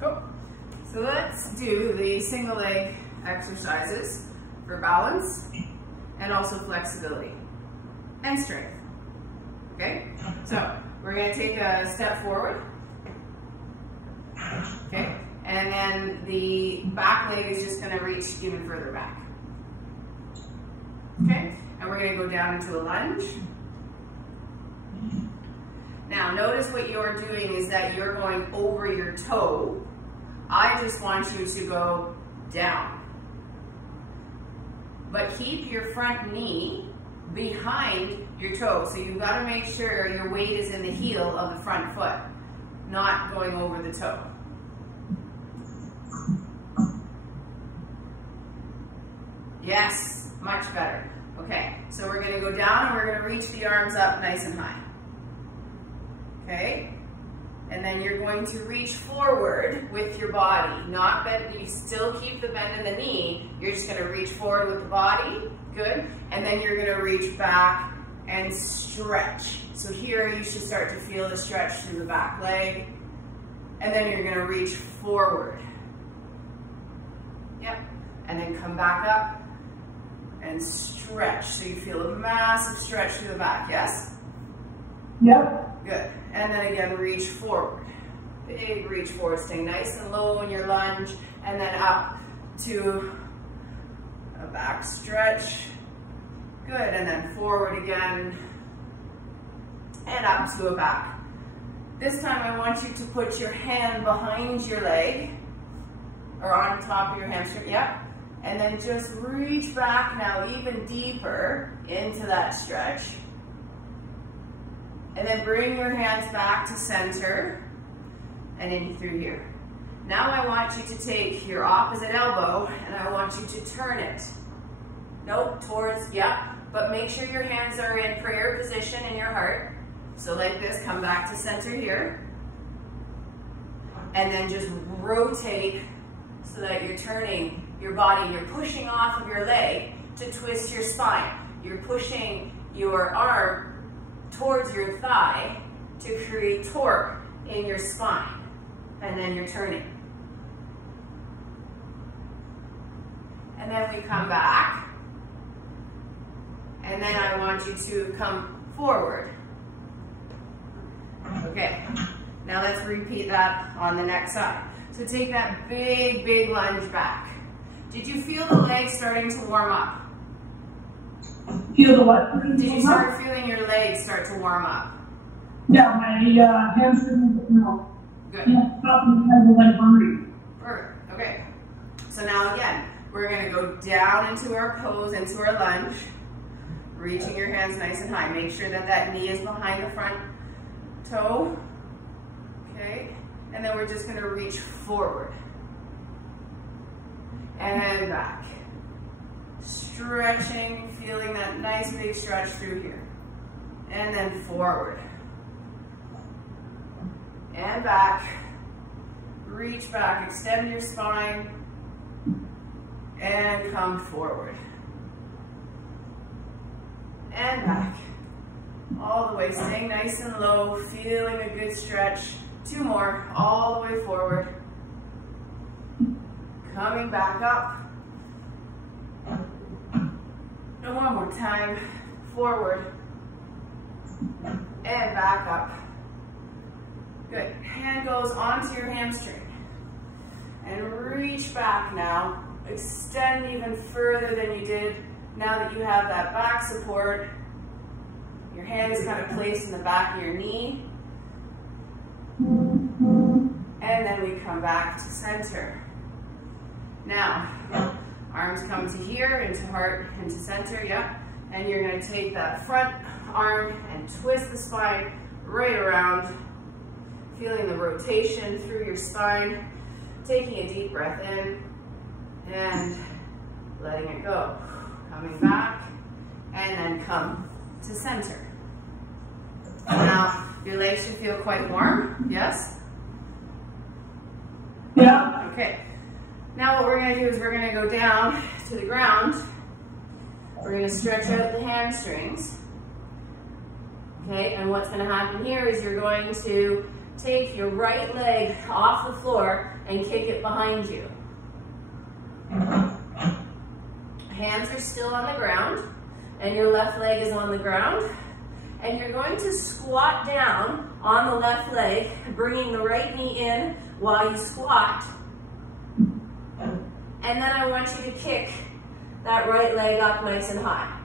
Cool. So let's do the single leg exercises for balance and also flexibility and strength. Okay? So we're going to take a step forward. Okay? And then the back leg is just going to reach even further back. Okay? And we're going to go down into a lunge. Now notice what you're doing is that you're going over your toe. I just want you to go down. But keep your front knee behind your toe. So you've got to make sure your weight is in the heel of the front foot, not going over the toe. Yes, much better. Okay, so we're going to go down and we're going to reach the arms up nice and high. Okay, and then you're going to reach forward with your body, not bend. You still keep the bend in the knee. You're just going to reach forward with the body. Good. And then you're going to reach back and stretch. So here you should start to feel the stretch through the back leg. And then you're going to reach forward. Yep. And then come back up and stretch. So you feel a massive stretch through the back. Yes? Yep. Good. And then again, reach forward. Big reach forward. Stay nice and low in your lunge. And then up to a back stretch. Good. And then forward again. And up to a back. This time I want you to put your hand behind your leg or on top of your hamstring. Yep. And then just reach back now even deeper into that stretch. And then bring your hands back to center and in through here. Now I want you to take your opposite elbow and I want you to turn it. Nope, towards, yeah, but make sure your hands are in prayer position in your heart. So like this, come back to center here. And then just rotate so that you're turning your body. You're pushing off of your leg to twist your spine. You're pushing your arm towards your thigh to create torque in your spine. And then you're turning. And then we come back. And then I want you to come forward. Okay, now let's repeat that on the next side. So take that big, big lunge back. Did you feel the legs starting to warm up? Feel the what? Did you start feeling your legs start to warm up? Yeah, my hamstrings, no. Good. Yeah, the leg hungry. Perfect. Okay. So now again, we're going to go down into our pose, into our lunge, reaching your hands nice and high. Make sure that that knee is behind the front toe. Okay. And then we're just going to reach forward and back. Stretching, feeling that nice big stretch through here. And then forward. And back. Reach back, extend your spine. And come forward. And back. All the way, staying nice and low, feeling a good stretch. Two more, all the way forward. Coming back up. And one more time, forward. And back up. Good. Hand goes onto your hamstring. And reach back now. Extend even further than you did now that you have that back support. Your hand is kind of placed in the back of your knee. And then we come back to center. Now, arms come to here, into heart, into center, yeah. And you're going to take that front arm and twist the spine right around, feeling the rotation through your spine, taking a deep breath in and letting it go. Coming back and then come to center. Now, your legs should feel quite warm, yes? Yeah. Okay. Now what we're going to do is we're going to go down to the ground. We're going to stretch out the hamstrings. Okay, and what's going to happen here is you're going to take your right leg off the floor and kick it behind you. Hands are still on the ground, and your left leg is on the ground. And you're going to squat down on the left leg, bringing the right knee in while you squat. And then I want you to kick that right leg up nice and high.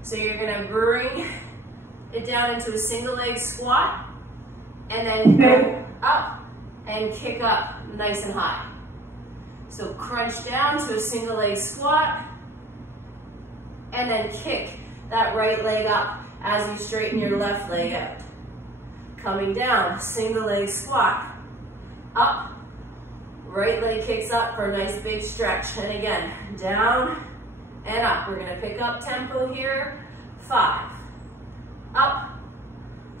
So you're going to bring it down into a single leg squat, and then go up and kick up nice and high. So crunch down to a single leg squat, and then kick that right leg up as you straighten your left leg out. Coming down, single leg squat, up, right leg kicks up for a nice big stretch. And again, down and up. We're gonna pick up tempo here. 5, up,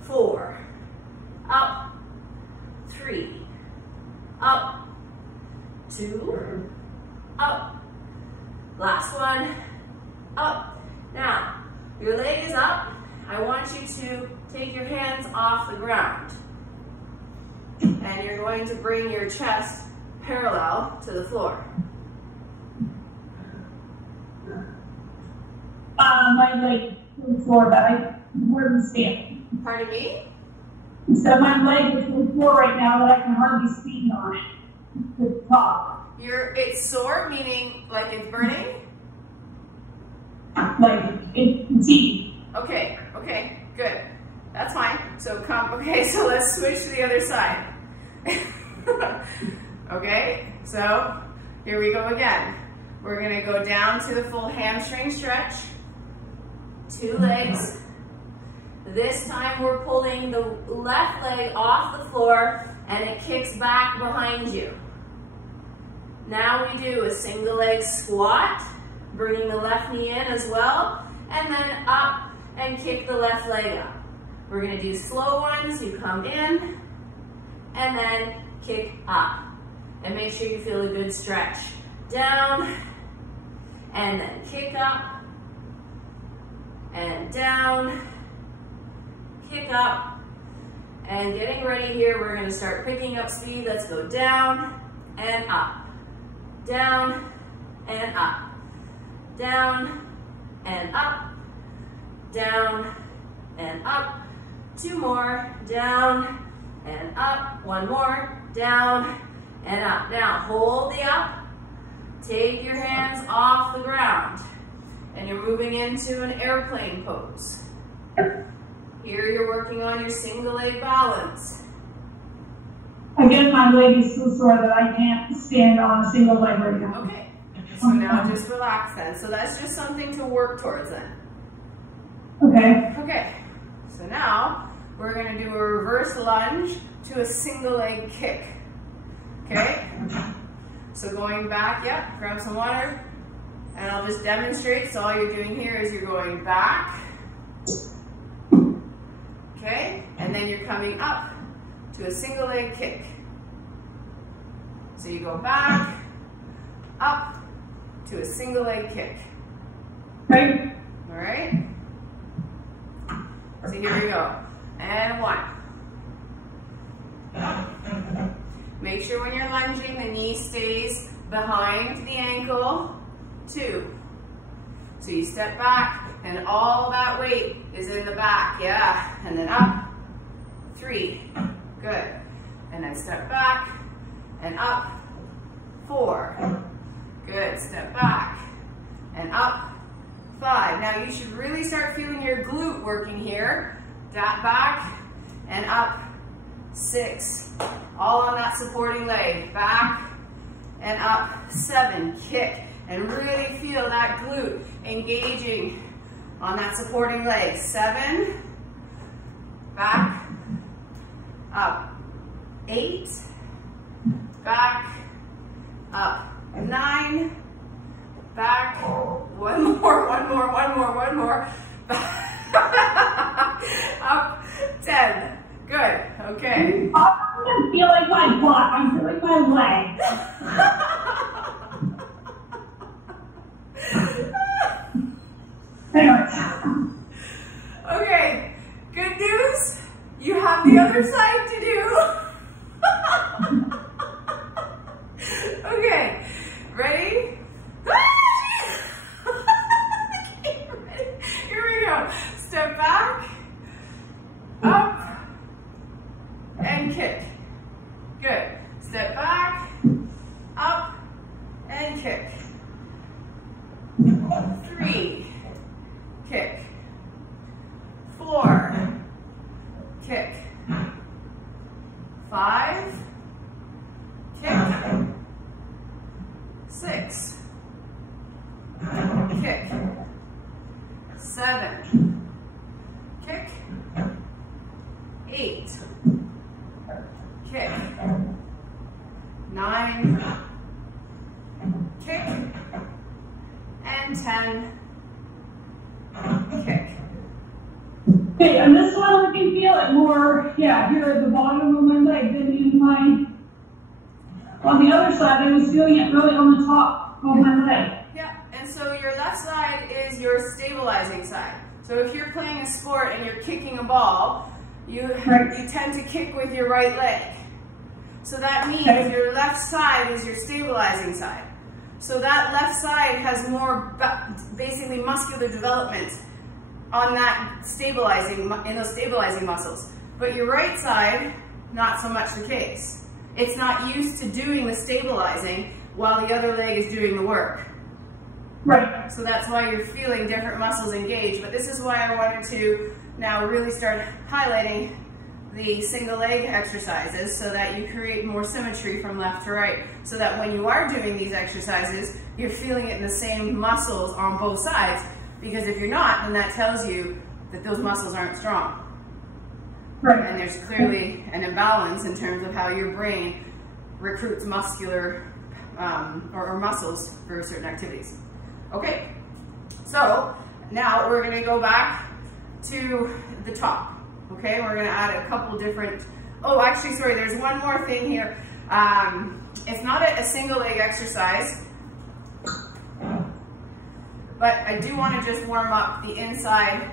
4, up, 3, up, 2, up, last one, up. Now, your leg is up. I want you to take your hands off the ground. And you're going to bring your chest parallel to the floor. My leg to the floor, but I wouldn't stand. Pardon me? So my leg is to the floor right now that I can hardly speak on it. To the top. It's sore, meaning like it's burning? Like, it's easy. Okay, good. That's fine. So so let's switch to the other side. Okay, so here we go again. We're gonna go down to the full hamstring stretch. 2 legs. This time we're pulling the left leg off the floor and it kicks back behind you. Now we do a single leg squat, bringing the left knee in as well, and then up and kick the left leg up. We're gonna do slow ones. You come in and then kick up. And make sure you feel a good stretch. Down and then kick up and down, kick up, and getting ready here, we're gonna start picking up speed. Let's go down and up, down and up, down and up, down and up. 2 more, down and up. 1 more, down and up. Now hold the up, take your hands off the ground, and you're moving into an airplane pose. Here you're working on your single leg balance. Again, my leg is so sore that I can't stand on a single leg right now. Okay, so now just relax then. So that's just something to work towards then. Okay. Okay, so now we're gonna do a reverse lunge to a single leg kick. Okay, so going back, grab some water, and I'll just demonstrate. So all you're doing here is you're going back, okay, and then you're coming up to a single leg kick. So you go back, up to a single leg kick. Okay. All right, so here we go, and 1. Make sure when you're lunging, the knee stays behind the ankle. 2. So you step back, and all that weight is in the back, and then up. 3, good. And then step back, and up. 4, good. Step back, and up. 5. Now you should really start feeling your glute working here. That back, and up. 6, all on that supporting leg, back and up. 7, kick, and really feel that glute engaging on that supporting leg. 7, back, up. 8, back, up. 9, back, one more, up. 10. Good, okay. I don't feel like my butt, I'm feeling my leg. Anyway. Okay, good news. You have the other other side to do. Okay, ready? Okay, ready? Here we go. Step back, up, and kick. Good. Step back, up, and kick. 3, kick. 4, kick. 5, kick. 6, kick. 7, kick. 8, kick. 9, kick. And 10, kick. Okay, and this one I can feel it more, yeah, here at the bottom of my leg than in my, on the other side, I was feeling it really on the top of my leg. Yeah, and so your left side is your stabilizing side. So if you're playing a sport and you're kicking a ball, you tend to kick with your right leg. So that means your left side is your stabilizing side. So that left side has more basically muscular development on that stabilizing, in those stabilizing muscles. But your right side, not so much the case. It's not used to doing the stabilizing while the other leg is doing the work. Right. So that's why you're feeling different muscles engaged. But this is why I wanted to now really start highlighting the single leg exercises so that you create more symmetry from left to right. So that when you are doing these exercises, you're feeling it in the same muscles on both sides. Because if you're not, then that tells you that those muscles aren't strong. Right. And there's clearly an imbalance in terms of how your brain recruits muscular or muscles for certain activities. Okay, so now we're going to go back to the top. Okay, we're going to add a couple different, oh actually sorry, there's one more thing here. It's not a single leg exercise, but I do want to just warm up the inside,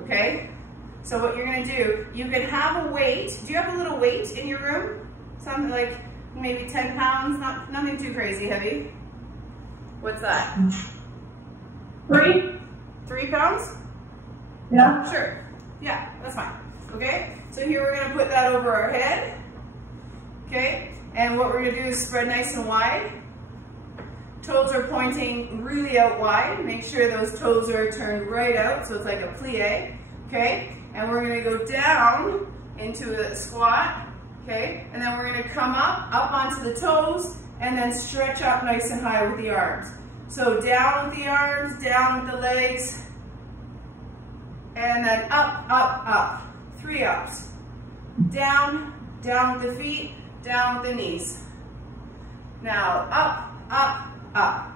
okay? So what you're going to do, you can have a weight. Do you have a little weight in your room? Something like maybe 10 pounds, nothing too crazy heavy. What's that? 3. 3 pounds? Yeah. Sure. Yeah, that's fine. Okay? So here we're going to put that over our head. Okay? And what we're going to do is spread nice and wide. Toes are pointing really out wide. Make sure those toes are turned right out so it's like a plie. Okay? And we're going to go down into a squat. Okay? And then we're going to come up onto the toes, and then stretch up nice and high with the arms. So down with the arms, down with the legs, and then up, up, up. 3 ups. Down, down with the feet, down with the knees. Now up, up, up.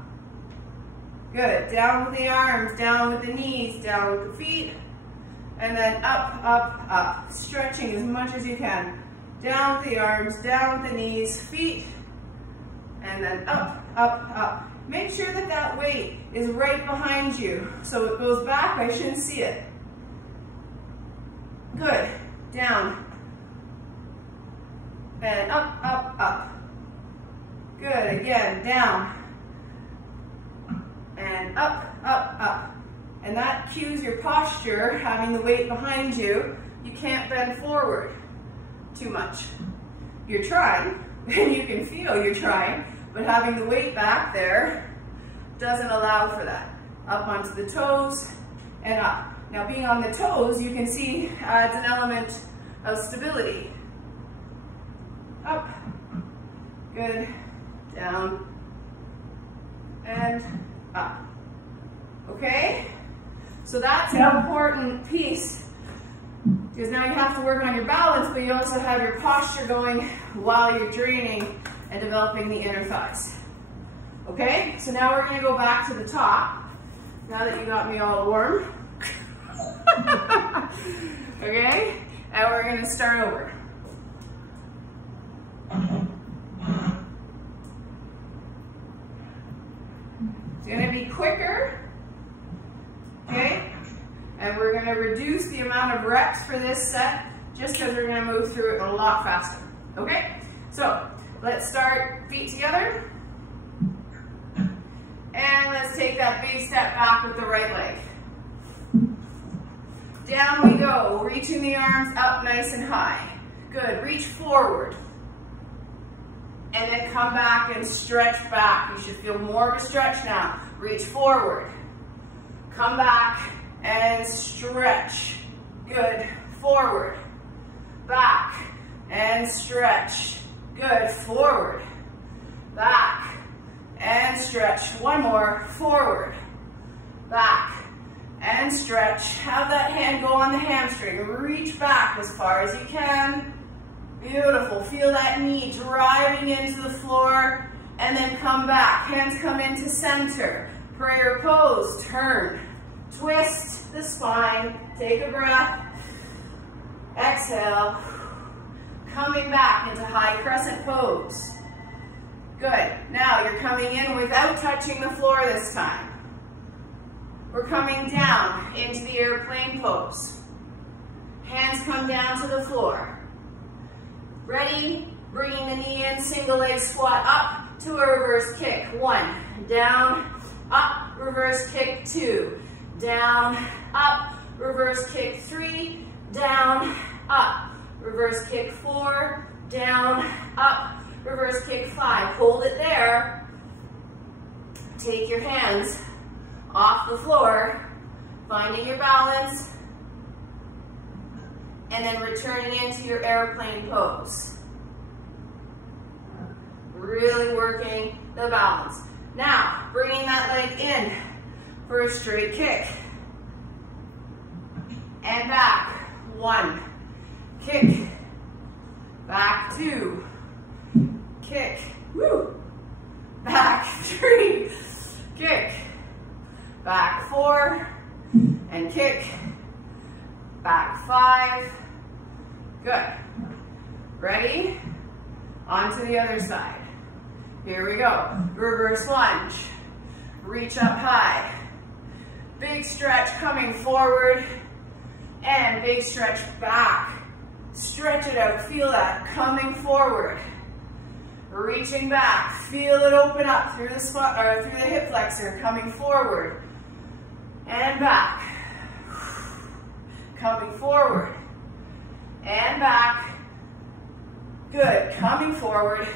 Good. Down with the arms, down with the knees, down with the feet, and then up, up, up. Stretching as much as you can. Down with the arms, down with the knees, feet, and then up, up, up. Make sure that that weight is right behind you. So it goes back, I shouldn't see it. Good. Down. And up, up, up. Good. Again, down. And up, up, up. And that cues your posture, having the weight behind you. You can't bend forward too much. You're trying, and you can feel you're trying, but having the weight back there doesn't allow for that. Up onto the toes and up. Now being on the toes, you can see adds an element of stability. Up, good, down, and up. Okay? So that's an important piece, because now you have to work on your balance, but you also have your posture going while you're training and developing the inner thighs. Okay? So now we're going to go back to the top, now that you got me all warm. Okay? And we're going to start over. It's going to be quicker. Okay? And we're going to reduce the amount of reps for this set just because we're going to move through it a lot faster. Okay? So let's start feet together. And let's take that big step back with the right leg. Down we go, reaching the arms up nice and high. Good, reach forward. And then come back and stretch back. You should feel more of a stretch now. Reach forward. Come back and stretch. Good, forward. Back and stretch. Good, forward. Back and stretch. One more, forward. Back and stretch. Have that hand go on the hamstring. Reach back as far as you can. Beautiful. Feel that knee driving into the floor and then come back. Hands come into center. Prayer pose. Turn. Twist the spine. Take a breath. Exhale. Coming back into high crescent pose. Good. Now you're coming in without touching the floor this time. We're coming down into the airplane pose. Hands come down to the floor. Ready? Bringing the knee in, single leg squat up to a reverse kick. 1, down, up, reverse kick. 2, down, up, reverse kick. 3, down, up, reverse kick. 4, down, up, reverse kick. 5. Hold it there. Take your hands off the floor, finding your balance, and then returning into your airplane pose. Really working the balance. Now, bringing that leg in for a straight kick. And back. 1, kick. Back. 2, kick. Woo. Back. 3, kick. Back. 4, and kick. Back. 5. Good. Ready? On to the other side. Here we go. Reverse lunge. Reach up high. Big stretch coming forward. And big stretch back. Stretch it out. Feel that coming forward. Reaching back. Feel it open up through the spot or through the hip flexor. Coming forward. And back. Coming forward. And back. Good. Coming forward.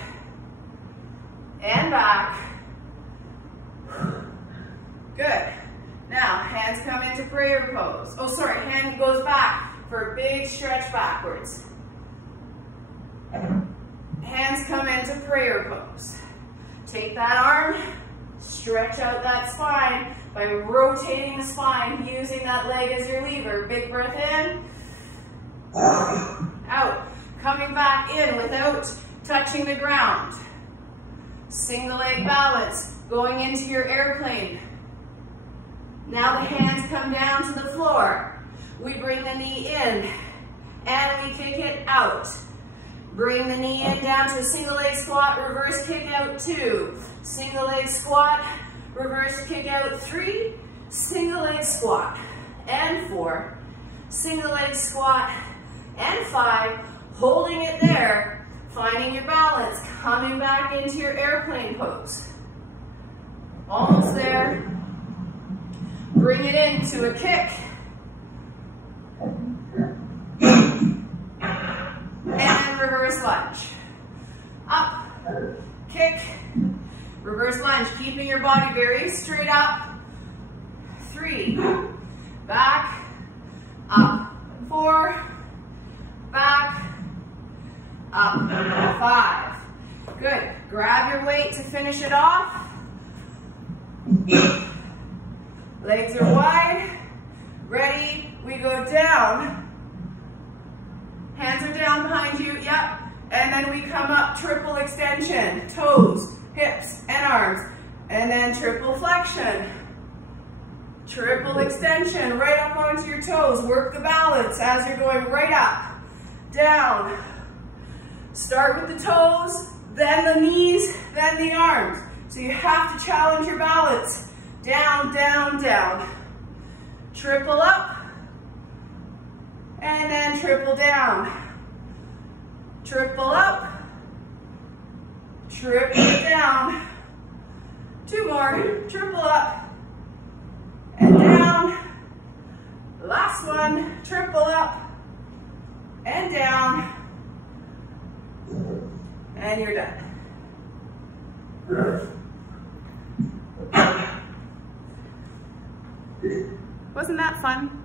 And back. Good. Now, hands come into prayer pose. Oh, sorry, hand goes back for a big stretch backwards. Hands come into prayer pose. Take that arm, stretch out that spine by rotating the spine, using that leg as your lever. Big breath in. Out. Coming back in without touching the ground. Single leg balance, going into your airplane. Now the hands come down to the floor. We bring the knee in and we kick it out. Bring the knee in down to a single leg squat, reverse kick out. 2, single leg squat, reverse kick out. 3, single leg squat, and 4, single leg squat, and 5, holding it there, finding your balance, coming back into your airplane pose. Almost there. Bring it into a kick. And reverse lunge. Up, kick, reverse lunge, keeping your body very straight up. 3, back, up. 4, back, up. 5. Good. Grab your weight to finish it off. Legs are wide. Ready? We go down. Hands are down behind you. Yep. And then we come up, triple extension. Toes, hips, and arms. And then triple flexion. Triple extension, right up onto your toes. Work the balance as you're going right up. Down. Start with the toes, then the knees, then the arms. So you have to challenge your balance. Down, down, down. Triple up. And then triple down. Triple up. Triple down. 2 more. Triple up. And down. Last one. Triple up. And down. And you're done. Wasn't that fun?